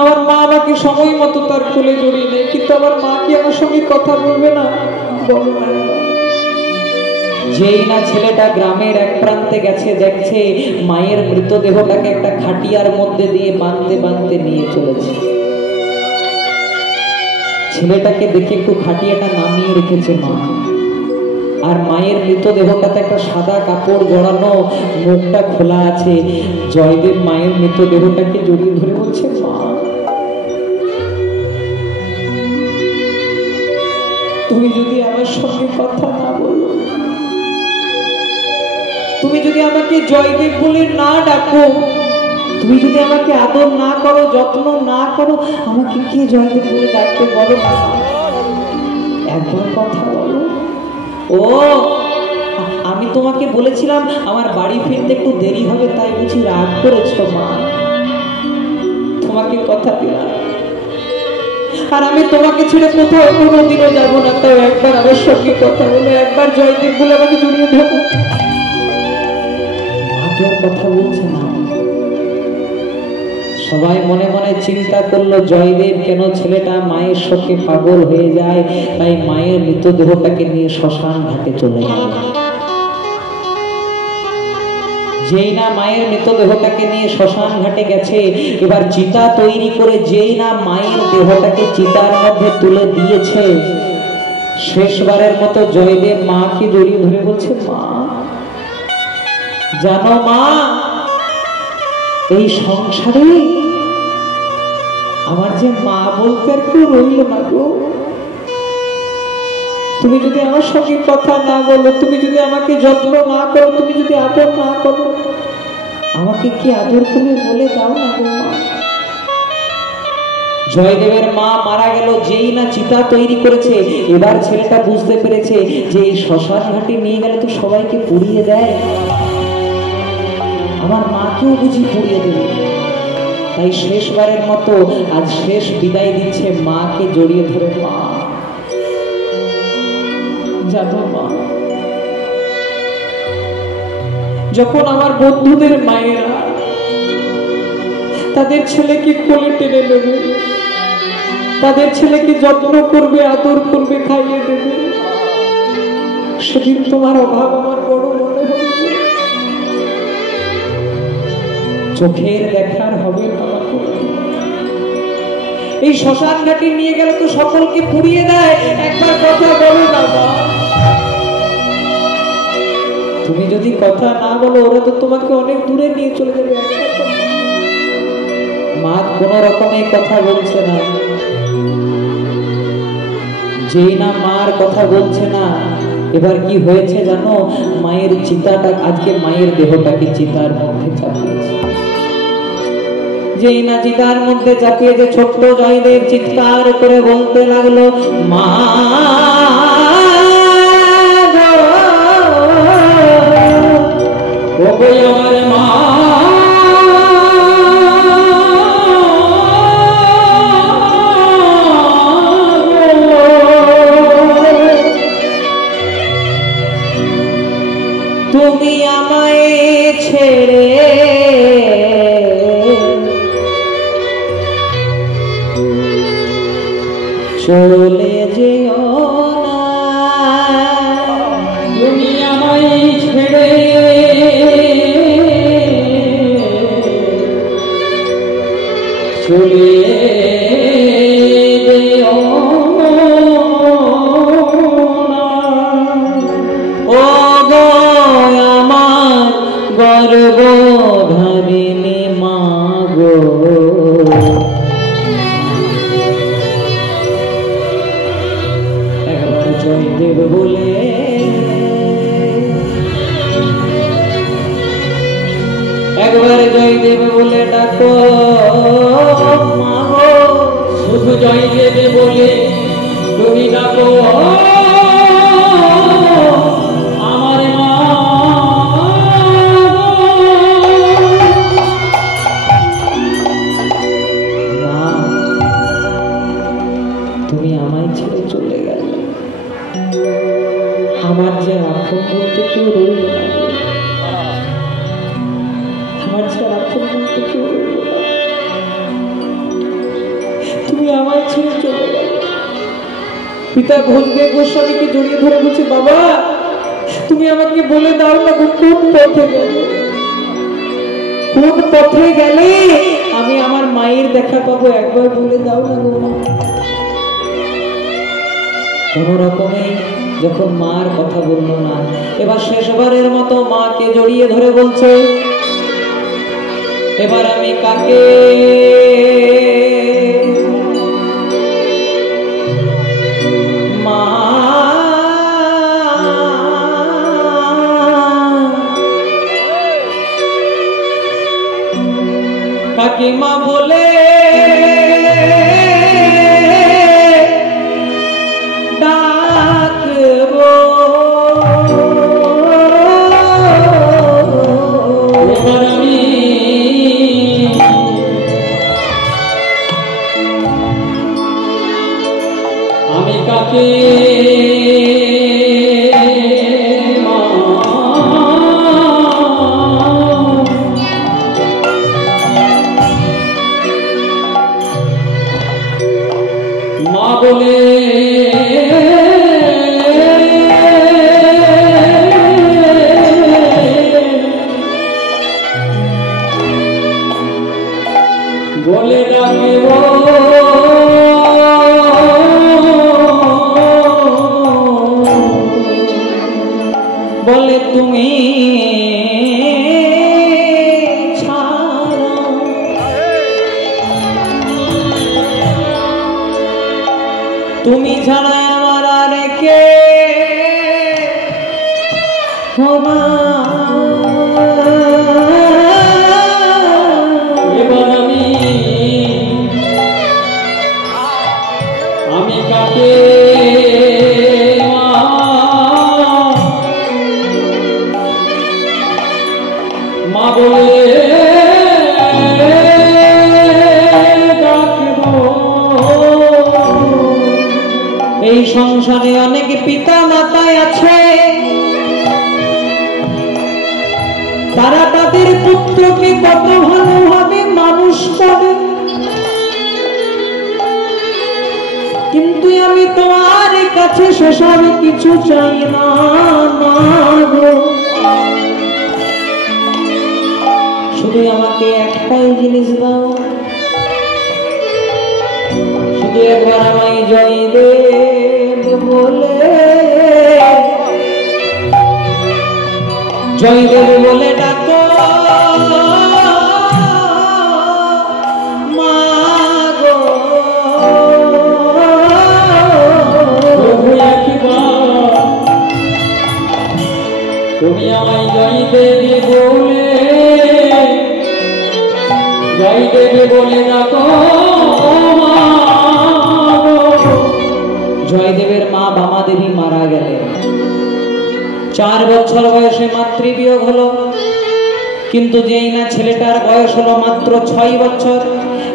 আমার মা আমাকে সময় মতো তার কোলে জড়িয়ে নেয়, কিন্তু আমার মা কি আমার সঙ্গে কথা বলবে না? বলো না। যেই না ছেলেটা গ্রামের এক প্রান্তে গেছে, দেখছে মায়ের মৃতদেহটাকে একটা খাটিয়ার মধ্যে দিয়ে বাঁধতে বাঁধতে নিয়ে চলেছে। ছেলেটাকে দেখে একটু খাটিয়াটা নামিয়ে রেখেছে মা, আর মায়ের মৃতদেহটাতে একটা সাদা কাপড় জড়ানো, মুখটা খোলা আছে। জয়দেব মায়ের মৃতদেহটাকে জড়িয়ে ধরে বলছে, মা তুমি যদি আমার সঙ্গে কথা না বলো, তুমি যদি আমাকে জয়দেব বলে না ডাকো, তুমি যদি আমাকে আদর না করো, যত্ন না করো, আমাকে কে জয়দেব বলে ডাকতে? বলো না, একবার কথা বলো। ও আমি তোমাকে বলেছিলাম আমার বাড়ি ফিরতে একটু দেরি হবে, তাই বুঝি রাগ করেছো মা? তোমাকে কথা দিলাম, আর আমি তোমাকে ছেড়ে কোথাও কোনোদিনও যাবো না, তাও একবার আমার সঙ্গে কথা বলো, একবার জয়দেব বলে আমাকে জড়িয়ে ধরো। আর কথা বলছে না। সবাই মনে মনে চিন্তা করলো, জয়দেব কেন ছেলেটা মায়ের শোকে পাগল হয়ে যায়, তাই মায়ের মৃতদেহটাকে নিয়ে শ্মশান ঘাটে চলে গেল। যেই না মায়ের মৃতদেহটাকে নিয়ে শ্মশান ঘাটে গেছে, এবার চিতা তৈরি করে যেই না মায়ের দেহটাকে চিতার মধ্যে তুলে দিয়েছে, শেষবারের মতো জয়দেব মাকে জড়িয়ে ধরে বলছে, মা জানো মা, এই সংসারে আমার যে মা বলতে আর কেউ রইল না গো। তুমি যদি আমার সঙ্গে কথা না বলো, তুমি যদি আমাকে যত্ন না করো, তুমি যদি আদর না করো, আমাকে কি আদর করে বলে দাও না গো মা। জয়দেবের মা মারা গেল, যেই না চিতা তৈরি করেছে, এবার ছেলেটা বুঝতে পেরেছে যে এই শ্মশান ঘাটে নিয়ে গেলে তো সবাইকে পুড়িয়ে দেয়, আমার মাকেও বুঝি পুড়িয়ে দেবে। তাই শেষবারের মতো আজ শেষ বিদায় দিচ্ছে, মাকে জড়িয়ে ধরে, মা জানো মা, যখন আমার বন্ধুদের মায়েরা তাদের ছেলেকে কোলে টেনে নেবে, তাদের ছেলেকে যত্ন করবে, আদর করবে, খাইয়ে দেবে, সেদিন তোমার অভাব আমার বড় মনে হবে, চোখের দেখার হবে না। এই শ্মশান ঘাটে নিয়ে গেলে তো সকলকে পুড়িয়ে দেয়, একবার কথা বলো না মা। তুমি যদি কথা না বলো, ওরা তো তোমাকে অনেক দূরে নিয়ে চলে যাবে। মা কোন রকমে কথা বলছে না। যেই না মার কথা বলছে না, এবার কি হয়েছে জানো? মায়ের চিতাটা, আজকে মায়ের দেহটাকে চিতার মধ্যে চাপিয়েছে। যেই না চিতার মধ্যে চাপিয়ে, যে ছোট্ট জয়দেব চিৎকার করে বলতে লাগলো, মা আমার মা, তুমি আমায় ছেড়ে চলে যেও না, তুমি আমায় ছেড়ে চলে যেও না, ও গো আমার গর্ভধারিণী মা গো। একবার জয়দেব বলে, একবার জয়দেব বলে ডাকো মা গো, শুধু জয়দেব বলে তুমি ডাকো আমার মা। তুমি আমায় ছেড়ে চলে গেলে, আমার যে আপন বলতে কেউ রইল না, আমার যে আপন বলতে কেউ রইল না। ছেড়ে চলে গেল। পিতা ভোজদেব গোস্বামীকে জড়িয়ে ধরে বলছে, বাবা তুমি আমাকে বলে দাও না কোন পথে গেলে, কোন পথে গেলে আমি আমার মায়ের দেখা পাবো, একবার বলে দাও না গো। কোনো রকমে যখন মার কথা বললো না, এবার শেষবারের মতো মাকে জড়িয়ে ধরে বলছে, এবার আমি কাকে মা কাকে মা বলে ডাকবো, আমি কাকে মা বলে বলে ডাকব, বলে তুমি ছাড়া তুমি ছাড়া আমার আর কে হবে। এবার আমি কাকে মা বলে ডাকবো। এই সংসারে অনেক পিতা মাতায় আছে, তারা তাদের পুত্রকে কত ভালোভাবে মানুষ করে, কিন্তু আমি তোমার কাছে সেসব কিছু চাই না গো। শুধু আমাকে একটাই জিনিস দাও, শুধু একবার আমায় জয়দেব বলে, জয়দেব বলে ডাকো মা গো। তুমি আমায় জয়দেব বলে, জয়দেব বলে ডাকো। জয়দেবের মা বামাদেবী মারা গেলেন, 4 বছর বয়সে মাতৃবিয়োগ হলো, কিন্তু যেই না ছেলেটার বয়স হলো মাত্র 6 বছর,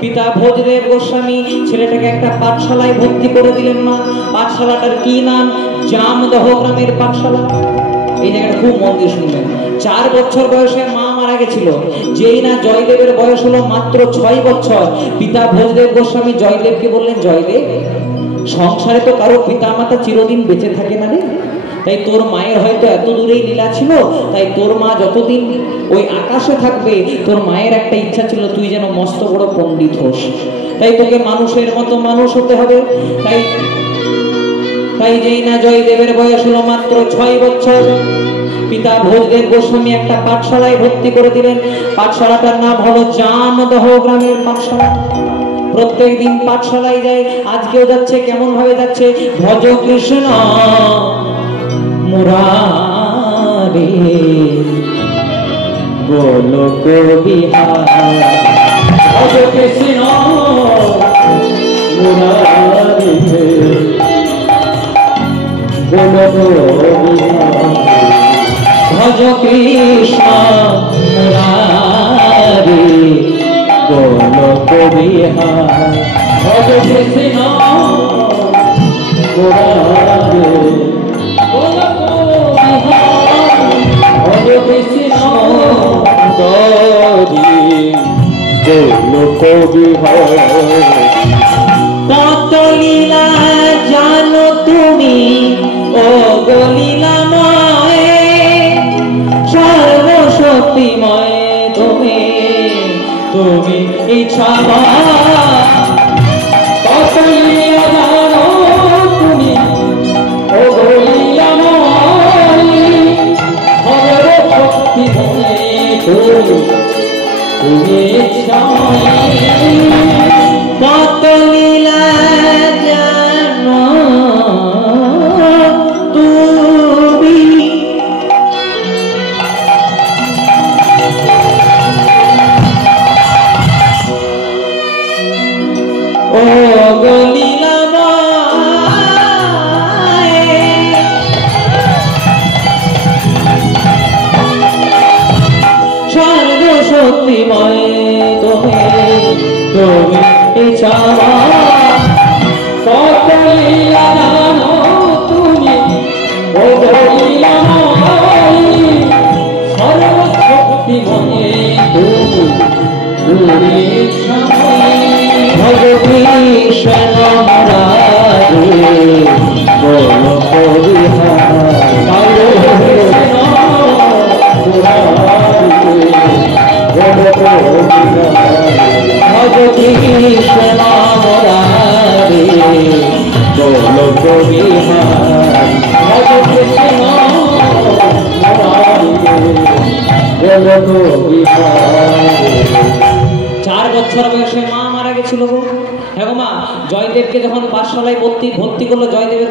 পিতা ভোজদেব গোস্বামী ছেলেটাকে একটা পাঠশালায় ভর্তি করে দিলেন মা। পাঠশালাটার কি নাম? জামদহ গ্রামের পাঠশালা। এই জায়গাটা খুব মন দিয়ে শুনবেন। 4 বছর বয়সে মা মারা গেছিল, যেই না জয়দেবের বয়স হলো মাত্র 6 বছর, পিতা ভোজদেব গোস্বামী জয়দেবকে বললেন, জয়দেব সংসারে তো কারো পিতা মাতা চিরদিন বেঁচে থাকে না রে, তাই তোর মায়ের হয়তো এত দূরেই লীলা ছিল, তাই তোর মা যতদিন ওই আকাশে থাকবে, তোর মায়ের একটা ইচ্ছা ছিল তুই যেন মস্ত বড় পণ্ডিত হোস, তাই তোকে মানুষের মতো মানুষ হতে হবে। তাই যেই না জয়দেবের বয়স হলো মাত্র 6 বছর, পিতা ভোজদেব গোস্বামী একটা পাঠশালায় ভর্তি করে দিলেন। পাঠশালাটার নাম হলো জামদহ গ্রামের পাঠশালা। প্রত্যেক দিন পাঠশালায় যায়, আজকেও যাচ্ছে। কেমন ভাবে যাচ্ছে? ভজ কৃষ্ণ মুরারে গোলক বিহার, ভজ কৃষ্ণ মুরারে গোলক বিহার, ভজ কৃষ্ণ মুরারে গোলক বিহার, ভজ কৃষ্ণ মুরারে গোলক বিহার, ভজ কৃষ্ণ মুরারে গোলক বিহার। ছাপা কত লীলা জানো তুমি ও বলিয়া সর্বশক্তি ধনে তুমি কত লীলা জানো তুমি ও গলীলা সর্বশক্তিময় তুমি তুমি চাওয়া কত লীলা জানো তুমি ও গলীলা সর্বশক্তিময় তুমি তুমি ভগবী শ্যামরাজে বল ভগবী শ্যামরাজে বল কবিহারি ভগবী শ্যামরাজে বল কবিহারি 4 বছর বয়সে মা মারা গেছিল গো। হ্যাঁ গো মা, জয়দেবকে যখন পাঠশালায় ভর্তি করলো, জয়দেবের